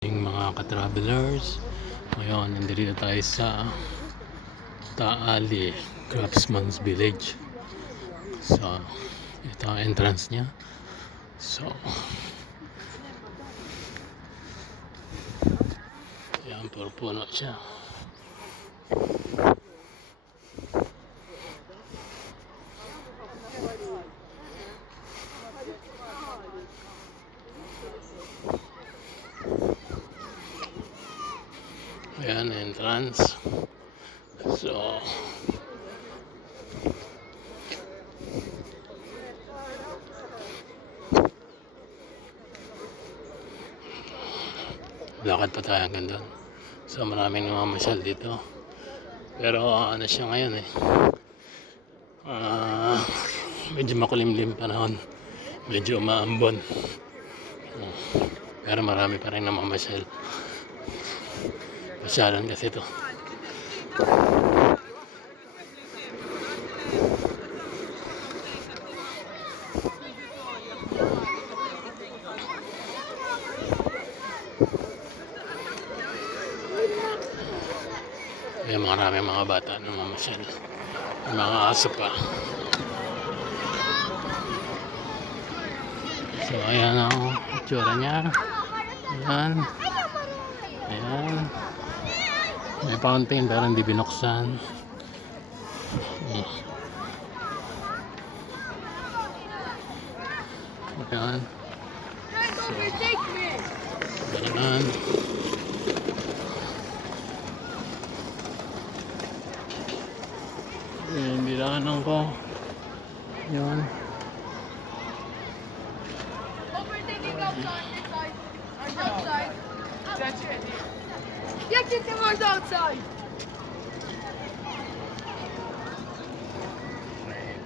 Mga ka-travelers, ngayon nandito tayo sa Taali Craftsman's Village. So ito ang entrance niya. So yan, puro puno siya. Ayan, entrance. So lakad pa tayo hanggang doon. So maraming namamasyal dito. Pero ano siya ngayon medyo makulimlim panahon. Medyo umaambon. Pero marami pa rin namamasyal. Pasyalan kasi ito. May maraming mga bata na mamasyal. May mga aso pa. So ayan ang itsura niya. Ayan. Ayan. May fountain pero hindi binuksan. Ayan. So, ganun. Ayan, bilaanan ko. Ayan. Overtaking outside. Outside. That's it. Yeah, get the ones outside.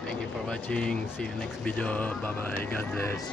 Thank you for watching. See you next video. Bye bye. God bless.